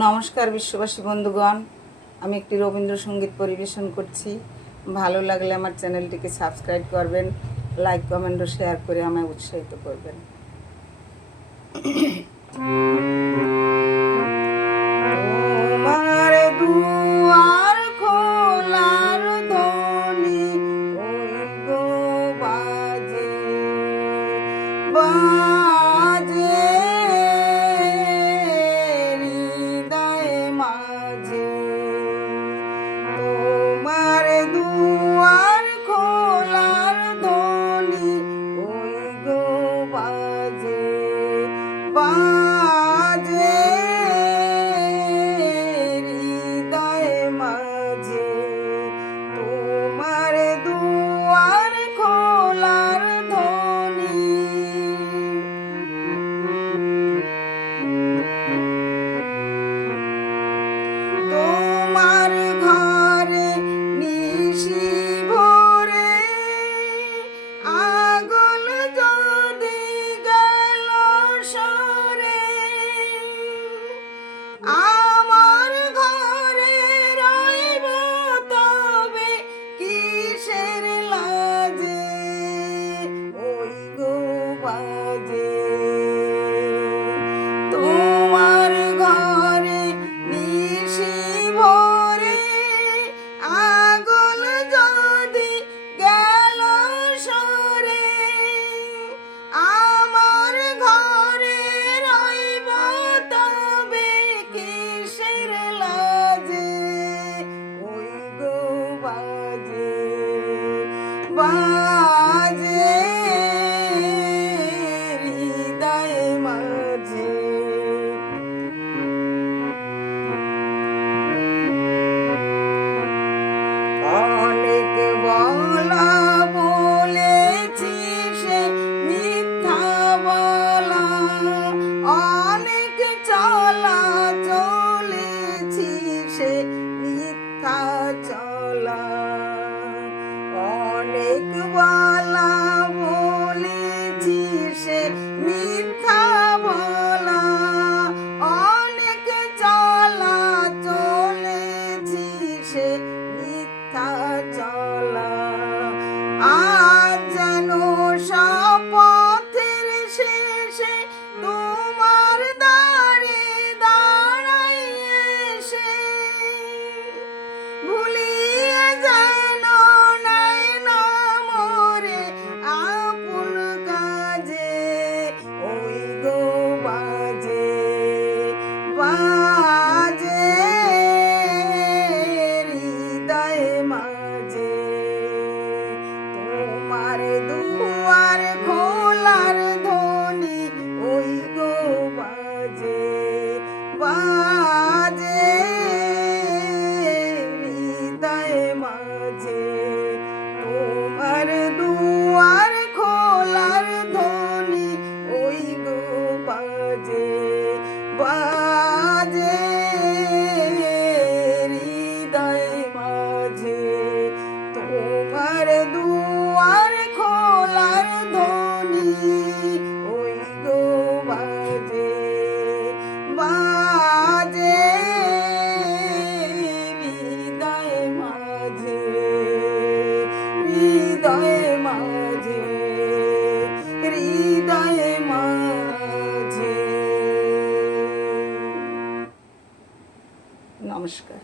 নমস্কার বিশ্ববাসী বন্ধুগণ, আমি একটি রবীন্দ্রসঙ্গীত পরিবেশন করছি। ভালো লাগলে আমার চ্যানেলটিকে সাবস্ক্রাইব করবেন, লাইক কমেন্ট ও শেয়ার করে আমায় উৎসাহিত করবেন। তোমার দুয়ার খোলার ধ্বনি ওই গো বাজে বাজে হৃদয় মাঝে। তোমার দুয়ার খোলার ধ্বনি ওই গো বাজে বাজে হৃদয় মাঝে। তোমার দুয়ার খোলার ধ্বনি। তোমার ঘরে নিশি ভোরে আগুন যদি গেল সরে, আমার ঘরে রইব তবে কিসের লাজে ওই গো বাজে। তোমার ঘরে নিশি ভোরে আগুন যদি গেল সরে, আমার ঘরে রইব তবে কিসের লাজে ওই গো বাজে বাজে হৃদয় মাঝে। অনেক বলা বলেছি সে মিথ্যা বলা, অনেক চলা চলেছি সে মিথ্যা চলা। অনেক বলা বলেছি সে মিথ্যা বলা, অনেক চলা চলেছি সে মিথ্যা চলা। আজ যেন শপথের শেষে তোমার দ্বারে দাঁড়াই এসে, ভুলিয়ে যেন নাই না মোরে আপন কাজে ওই গো বাজে বাজে হৃদয় মাঝে। তোমার দুয়ার খোলার ধ্বনি ওই গো বাজে বাজে হৃদয় মাঝে। তোমার দুয়ার খোলার ধ্বনি ওই গো বাজে বাজে হৃদয় মাঝে। তোমার দুয়ার খোলার ধ্বনি ওই গো বাজে বাজে হৃদয় মাঝে হৃদয় মাঝে হৃদয় মাঝে। নমস্কার।